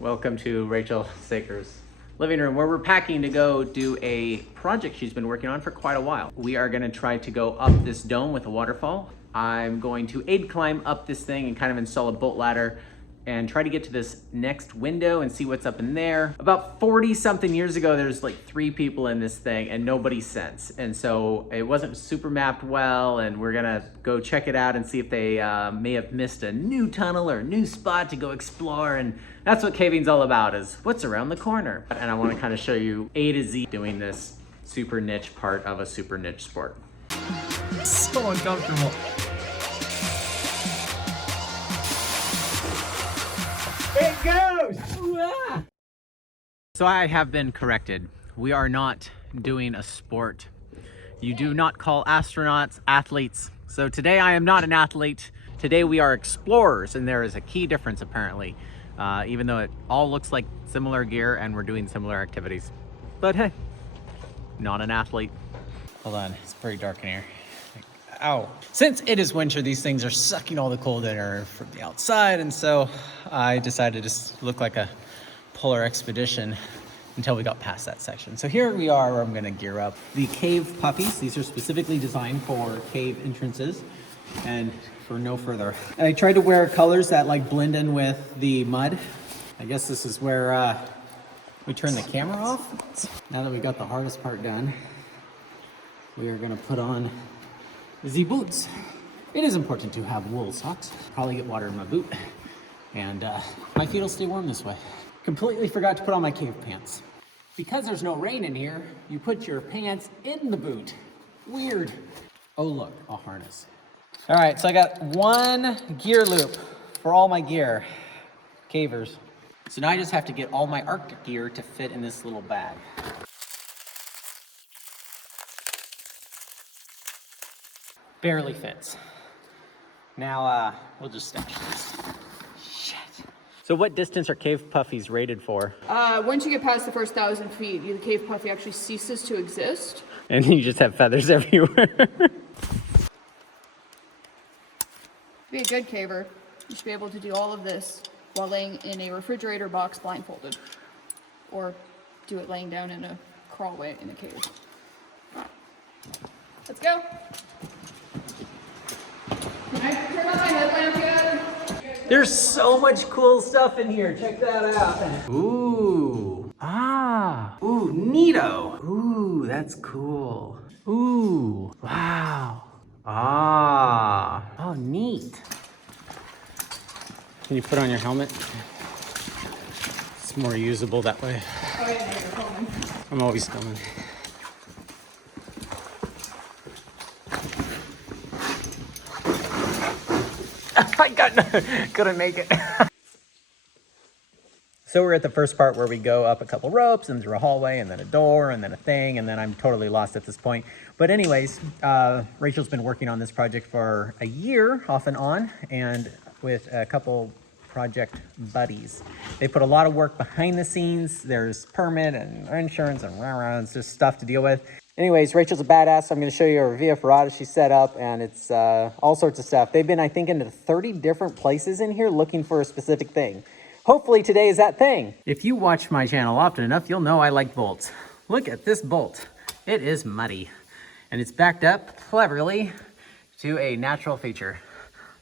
Welcome to Rachel Saker's living room where we're packing to go do a project she's been working on for quite a while. We are gonna try to go up this dome with a waterfall. I'm going to aid climb up this thing and kind of install a bolt ladder and try to get to this next window and see what's up in there. About 40 something years ago, there's like 3 people in this thing and nobody since. And so it wasn't super mapped well, and we're gonna go check it out and see if they may have missed a new tunnel or a new spot to go explore. And that's what caving's all about, is what's around the corner. And I wanna kind of show you A to Z doing this super niche part of a super niche sport. So uncomfortable. It goes! Ah! So I have been corrected. We are not doing a sport. You do not call astronauts athletes. So today I am not an athlete. Today we are explorers, and there is a key difference apparently, even though it all looks like similar gear and we're doing similar activities. But hey, not an athlete. Hold on, it's pretty dark in here. Ow. Since it is winter, these things are sucking all the cold air from the outside, and so I decided to just look like a polar expedition until we got past that section. So here we are where I'm gonna gear up. The cave puppies, these are specifically designed for cave entrances and for no further. And I tried to wear colors that like blend in with the mud. I guess this is where we turn the camera off. Now that we got the hardest part done, we are gonna put on the boots. It is important to have wool socks. Probably get water in my boot, and my feet will stay warm this way. Completely forgot to put on my cave pants. Because there's no rain in here, you put your pants in the boot. Weird. Oh look, a harness. All right, so I got one gear loop for all my gear, cavers. So now I just have to get all my Arctic gear to fit in this little bag. Barely fits. Now we'll just stash this. Shit. So what distance are cave puffies rated for? Once you get past the first 1,000 feet, the cave puffy actually ceases to exist. And you just have feathers everywhere. To be a good caver, you should be able to do all of this while laying in a refrigerator box blindfolded. Or do it laying down in a crawlway in a cave. All right. Let's go. Can I turn on my headlamp yet? There's so much cool stuff in here. Check that out. Ooh. Ah. Ooh, neato. Ooh, that's cool. Ooh. Wow. Ah. Oh, neat. Can you put on your helmet? It's more usable that way. Oh yeah, no, you're filming. I'm always filming. I couldn't make it. So we're at the first part where we go up a couple ropes and through a hallway and then a door and then a thing, and then I'm totally lost at this point. But anyways, Rachel's been working on this project for a year off and on, and with a couple project buddies. They put a lot of work behind the scenes. There's permit and insurance and it's just stuff to deal with. Anyways, Rachel's a badass. I'm going to show you her VF Rada she set up, and it's all sorts of stuff. They've been, I think, into 30 different places in here looking for a specific thing. Hopefully today is that thing. If you watch my channel often enough, you'll know I like bolts. Look at this bolt. It is muddy, and it's backed up cleverly to a natural feature.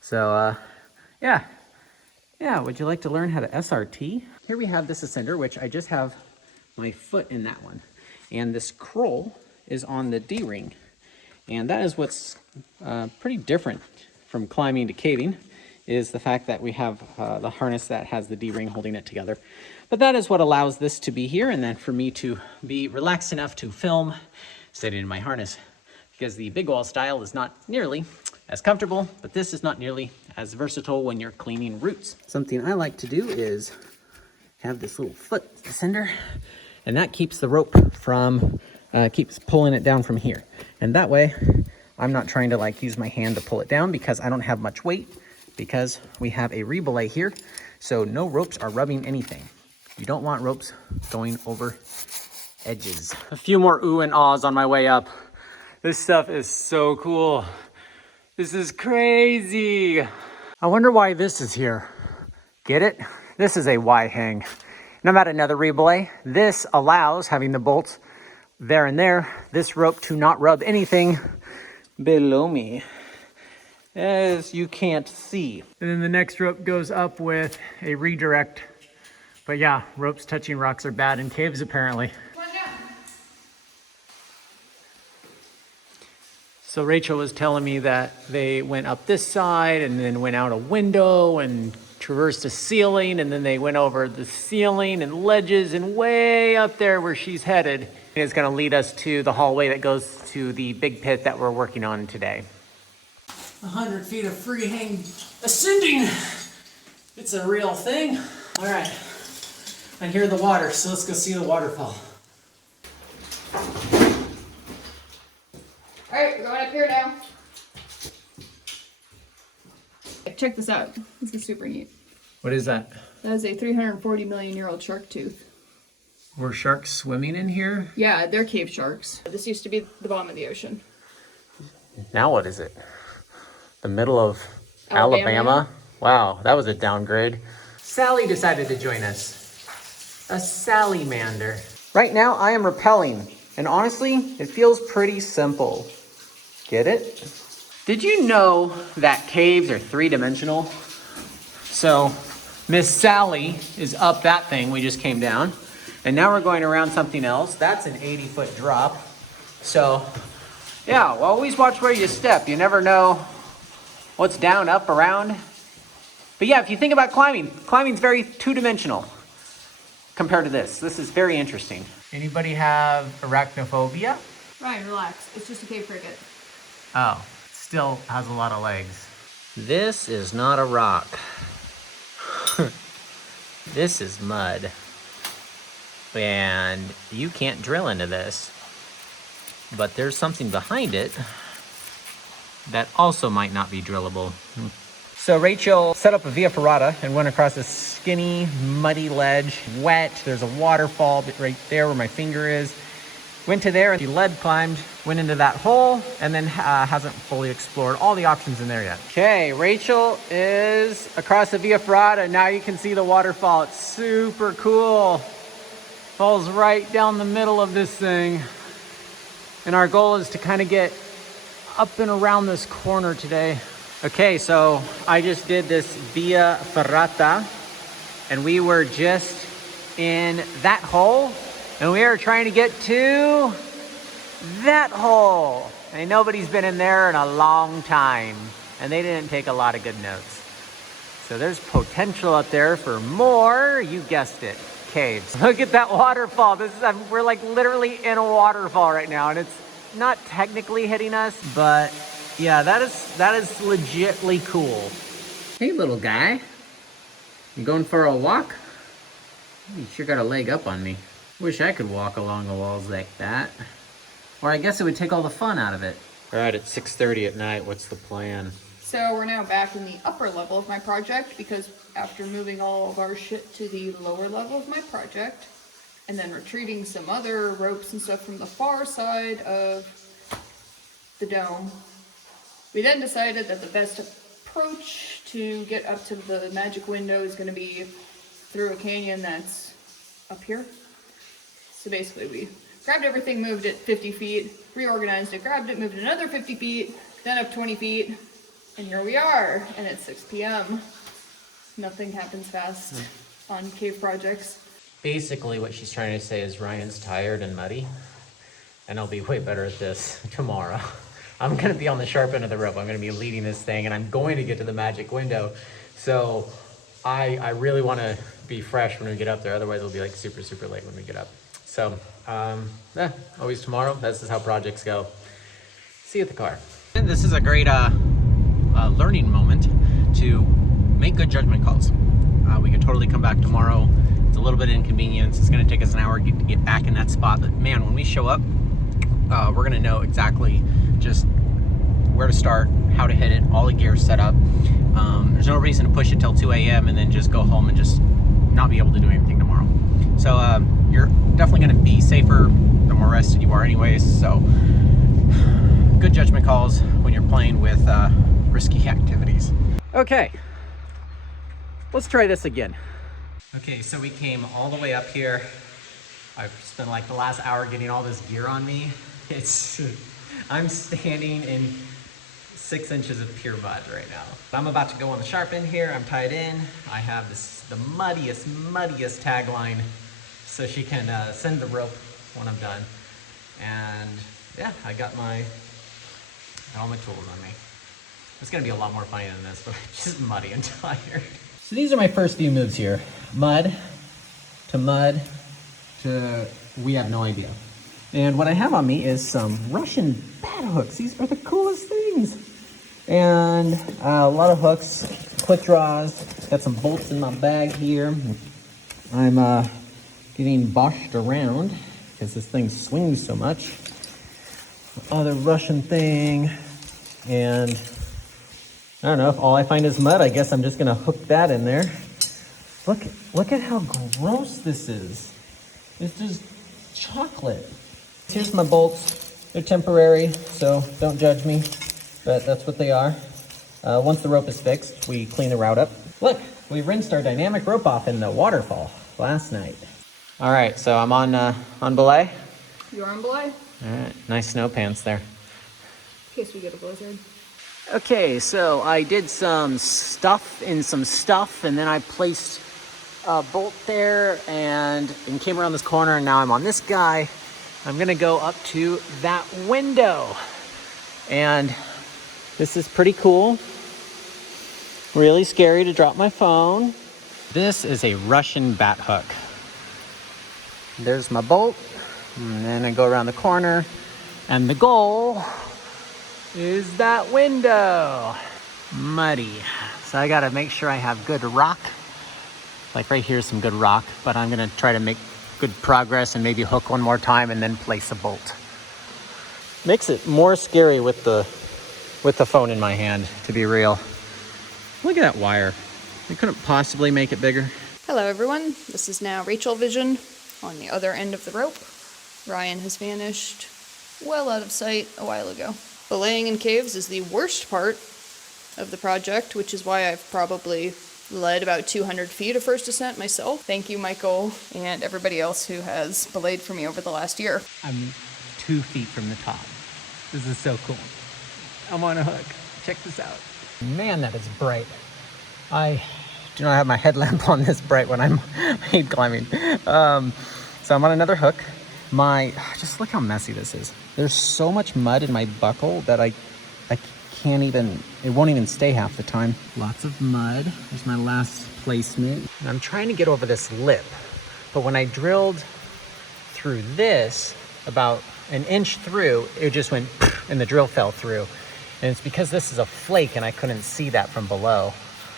So, yeah. Would you like to learn how to SRT? Here we have this ascender, which I just have my foot in that one. And this scroll is on the D-ring. And that is what's pretty different from climbing to caving, is the fact that we have the harness that has the D-ring holding it together. But that is what allows this to be here, and then for me to be relaxed enough to film sitting in my harness, because the big wall style is not nearly as comfortable, but this is not nearly as versatile when you're cleaning roots. Something I like to do is have this little foot ascender, and that keeps the rope from, keeps pulling it down from here. And that way, I'm not trying to like use my hand to pull it down because I don't have much weight, because we have a rebelay here, so no ropes are rubbing anything. You don't want ropes going over edges. A few more ooh and ahs on my way up. This stuff is so cool. This is crazy. I wonder why this is here. Get it? This is a Y hang. And I'm at another relay. This allows, having the bolts there and there, this rope to not rub anything below me, as you can't see. And then the next rope goes up with a redirect. But yeah, ropes touching rocks are bad in caves apparently. So Rachel was telling me that they went up this side and then went out a window and traversed a ceiling, and then they went over the ceiling and ledges and way up there where she's headed is going to lead us to the hallway that goes to the big pit that we're working on today. 100 feet of freehang ascending. It's a real thing. All right. I hear the water, so let's go see the waterfall. Alright, we're going up here now. Check this out. This is super neat. What is that? That is a 340 million year old shark tooth. Were sharks swimming in here? Yeah, they're cave sharks. This used to be the bottom of the ocean. Now what is it? The middle of Alabama? Wow, that was a downgrade. Sally decided to join us. A Sallymander. Right now I am rappelling, and honestly, it feels pretty simple. Get it? Did you know that caves are three-dimensional? So Miss Sally is up that thing we just came down, and now we're going around something else. That's an 80-foot drop. So yeah, well, always watch where you step. You never know what's down, up, around. But yeah, if you think about climbing, climbing's very two-dimensional compared to this. This is very interesting. Anybody have arachnophobia? Ryan, relax. It's just a cave cricket. Oh, still has a lot of legs. This is not a rock. This is mud. And you can't drill into this. But there's something behind it that also might not be drillable. So Rachel set up a via ferrata and went across a skinny, muddy ledge, wet. There's a waterfall right there where my finger is. Went to there and she lead climbed, went into that hole, and then hasn't fully explored all the options in there yet. Okay, Rachel is across the via ferrata. Now you can see the waterfall. It's super cool. Falls right down the middle of this thing. And our goal is to kind of get up and around this corner today. Okay, so I just did this via ferrata, and we were just in that hole, and we are trying to get to that hole. And nobody's been in there in a long time, and they didn't take a lot of good notes. So there's potential up there for more, you guessed it, caves. Look at that waterfall. We're like literally in a waterfall right now, and it's not technically hitting us, but yeah, that is legitly cool. Hey, little guy. You going for a walk? You sure got a leg up on me. Wish I could walk along the walls like that. Or I guess it would take all the fun out of it. All right, it's 6:30 at night. What's the plan? So we're now back in the upper level of my project because after moving all of our shit to the lower level of my project and then retrieving some other ropes and stuff from the far side of the dome, we then decided that the best approach to get up to the magic window is going to be through a canyon that's up here. So basically we grabbed everything, moved it 50 feet, reorganized it, grabbed it, moved it another 50 feet, then up 20 feet, and here we are, and it's 6 p.m. Nothing happens fast on cave projects. Basically what she's trying to say is Ryan's tired and muddy, and I'll be way better at this tomorrow. I'm going to be on the sharp end of the rope. I'm going to be leading this thing, and I'm going to get to the magic window. So I really want to be fresh when we get up there. Otherwise, it'll be like super, super late when we get up. So, always tomorrow. This is how projects go. See you at the car. And this is a great learning moment to make good judgment calls. We could totally come back tomorrow. It's a little bit of inconvenience. It's going to take us an hour to get back in that spot. But man, when we show up, we're going to know exactly just where to start, how to hit it, all the gear set up. There's no reason to push it till 2 a.m. and then just go home and just not be able to do anything tomorrow. So you're definitely going to be safer the more rested you are anyways. So good judgment calls when you're playing with risky activities. Okay, let's try this again. Okay, so we came all the way up here. I've spent like the last hour getting all this gear on me. I'm standing in 6 inches of pure mud right now. I'm about to go on the sharp end here. I'm tied in. I have the muddiest tagline so she can send the rope when I'm done. And yeah, I got all my tools on me. It's gonna be a lot more funny than this, but I'm just muddy and tired. So these are my first few moves here. Mud to we have no idea. And what I have on me is some Russian bat hooks. These are the coolest things. And a lot of hooks, quick draws. Got some bolts in my bag here. I'm getting boshed around because this thing swings so much. Other Russian thing. And I don't know, if all I find is mud, I guess I'm just gonna hook that in there. Look at how gross this is. It's just chocolate. Here's my bolts. They're temporary, so don't judge me, but that's what they are. Once the rope is fixed, we clean the route up. Look, we rinsed our dynamic rope off in the waterfall last night. All right, so I'm on belay. You're on belay? All right, nice snow pants there. In case we get a blizzard. Okay, so I did some stuff, and then I placed a bolt there and came around this corner, and now I'm on this guy. I'm gonna go up to that window. And this is pretty cool. Really scary to drop my phone. This is a Russian bat hook. There's my bolt, and then I go around the corner, and the goal is that window. Muddy. So I gotta make sure I have good rock. Like right here is some good rock, but I'm gonna try to make good progress and maybe hook one more time and then place a bolt. Makes it more scary with the phone in my hand, to be real. Look at that wire. I couldn't possibly make it bigger. Hello everyone, this is now Rachel Vision on the other end of the rope. Ryan has vanished well out of sight a while ago. Belaying in caves is the worst part of the project, which is why I've probably led about 200 feet of first ascent myself. Thank you, Michael, and everybody else who has belayed for me over the last year. I'm 2 feet from the top. This is so cool. I'm on a hook. Check this out. Man, that is bright. I do not have my headlamp on this bright when I'm hate climbing. So I'm on another hook. Just look how messy this is. There's so much mud in my buckle that I can't even, it won't even stay half the time. Lots of mud. There's my last placement. And I'm trying to get over this lip, but when I drilled through this, about an inch through, it just went and the drill fell through. And it's because this is a flake and I couldn't see that from below.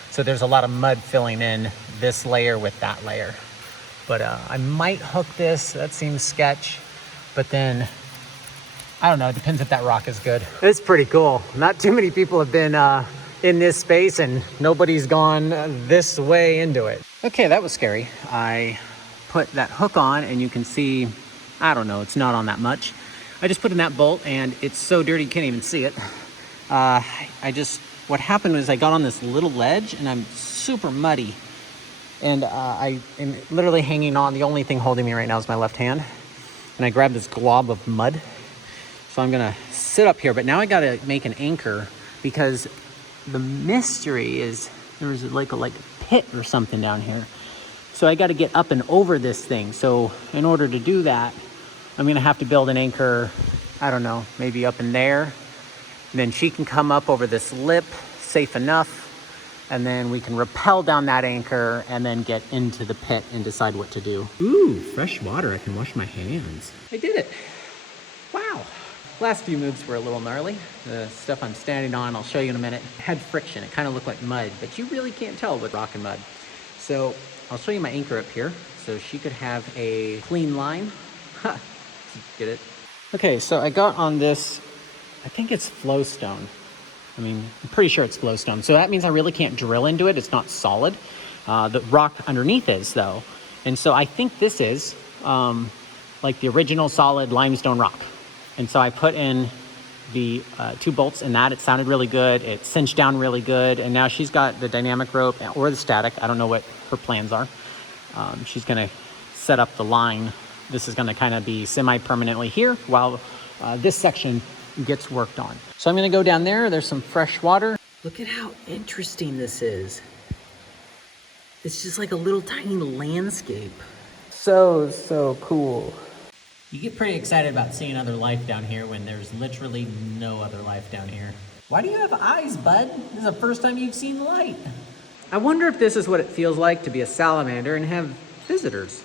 So there's a lot of mud filling in this layer with that layer. But I might hook this, that seems sketch, but then I don't know, it depends if that rock is good. It's pretty cool. Not too many people have been in this space and nobody's gone this way into it. Okay, that was scary. I put that hook on and you can see, I don't know, it's not on that much. I just put in that bolt and it's so dirty you can't even see it. What happened was I got on this little ledge and I'm super muddy. And I am literally hanging on. The only thing holding me right now is my left hand. And I grabbed this glob of mud. So I'm gonna sit up here, but now I gotta make an anchor because the mystery is there's like a pit or something down here. So I gotta get up and over this thing. So in order to do that, I'm gonna have to build an anchor, I don't know, maybe up in there. And then she can come up over this lip, safe enough. And then we can rappel down that anchor and then get into the pit and decide what to do. Ooh, fresh water, I can wash my hands. I did it. Wow. Last few moves were a little gnarly. The stuff I'm standing on, I'll show you in a minute, had friction. It kind of looked like mud, but you really can't tell with rock and mud. So I'll show you my anchor up here so she could have a clean line. Ha, get it? Okay, so I got on this, I think it's flowstone. I'm pretty sure it's flowstone. So that means I really can't drill into it. It's not solid. The rock underneath is though. And so I think this is like the original solid limestone rock. And so I put in the 2 bolts in that. It sounded really good. It cinched down really good. And now she's got the dynamic rope or the static. I don't know what her plans are. She's gonna set up the line. This is gonna kind of be semi-permanently here while this section gets worked on. So I'm gonna go down there. There's some fresh water. Look at how interesting this is. It's just like a little tiny landscape. So cool. You get pretty excited about seeing other life down here when there's literally no other life down here. Why do you have eyes, bud? This is the first time you've seen light. I wonder if this is what it feels like to be a salamander and have visitors.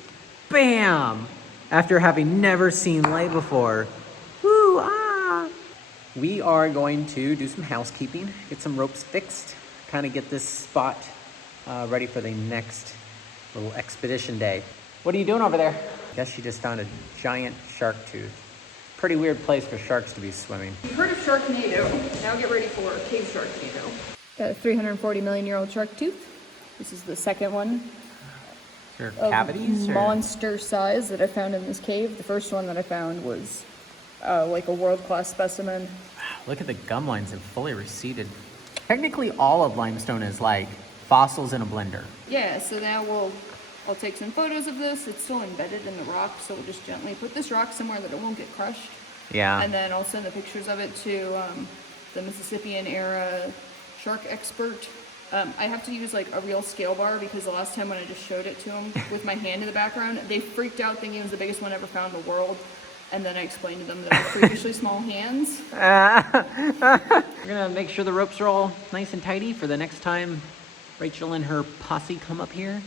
Bam! After having never seen light before. Woo, ah! We are going to do some housekeeping, get some ropes fixed, kind of get this spot ready for the next little expedition day. What are you doing over there? I guess she just found a giant shark tooth. Pretty weird place for sharks to be swimming. You've heard of Sharknado. Now get ready for Cave Sharknado. Got a 340 million year old shark tooth. This is the second one. Is there cavities? Monster size that I found in this cave. The first one that I found was like a world-class specimen. Wow, look at the gum lines, have fully receded. Technically all of limestone is like fossils in a blender. Yeah, so now I'll take some photos of this. It's still embedded in the rock, so we'll just gently put this rock somewhere that it won't get crushed. Yeah. And then I'll send the pictures of it to the Mississippian era shark expert. I have to use like a real scale bar because the last time when I just showed it to them with my hand in the background, they freaked out thinking it was the biggest one ever found in the world. And then I explained to them that I have freakishly small hands. We're gonna make sure the ropes are all nice and tidy for the next time Rachel and her posse come up here.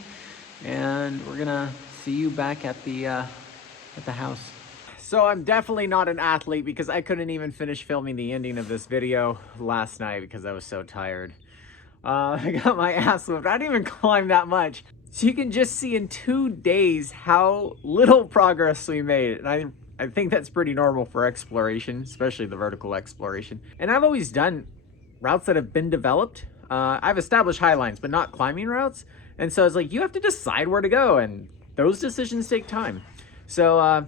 And we're gonna see you back at the house. So I'm definitely not an athlete because I couldn't even finish filming the ending of this video last night because I was so tired. I got my ass whooped. I didn't even climb that much. So you can just see in 2 days how little progress we made. And I think that's pretty normal for exploration, especially the vertical exploration. And I've always done routes that have been developed. I've established high lines, but not climbing routes. And so it's like, you have to decide where to go, and those decisions take time. So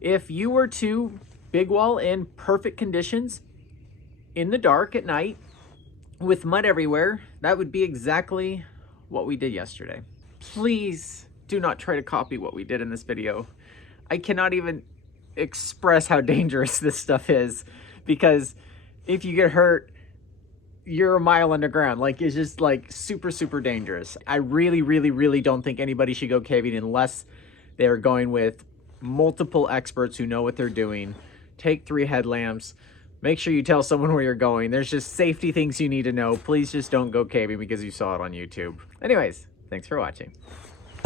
if you were to big wall in perfect conditions in the dark at night with mud everywhere, that would be exactly what we did yesterday. Please do not try to copy what we did in this video. I cannot even express how dangerous this stuff is, because if you get hurt, you're a mile underground. Like, it's just like super dangerous. I really don't think anybody should go caving unless they're going with multiple experts who know what they're doing. Take 3 headlamps. Make sure you tell someone where you're going. There's just safety things you need to know. Please just don't go caving because you saw it on YouTube. Anyways, thanks for watching.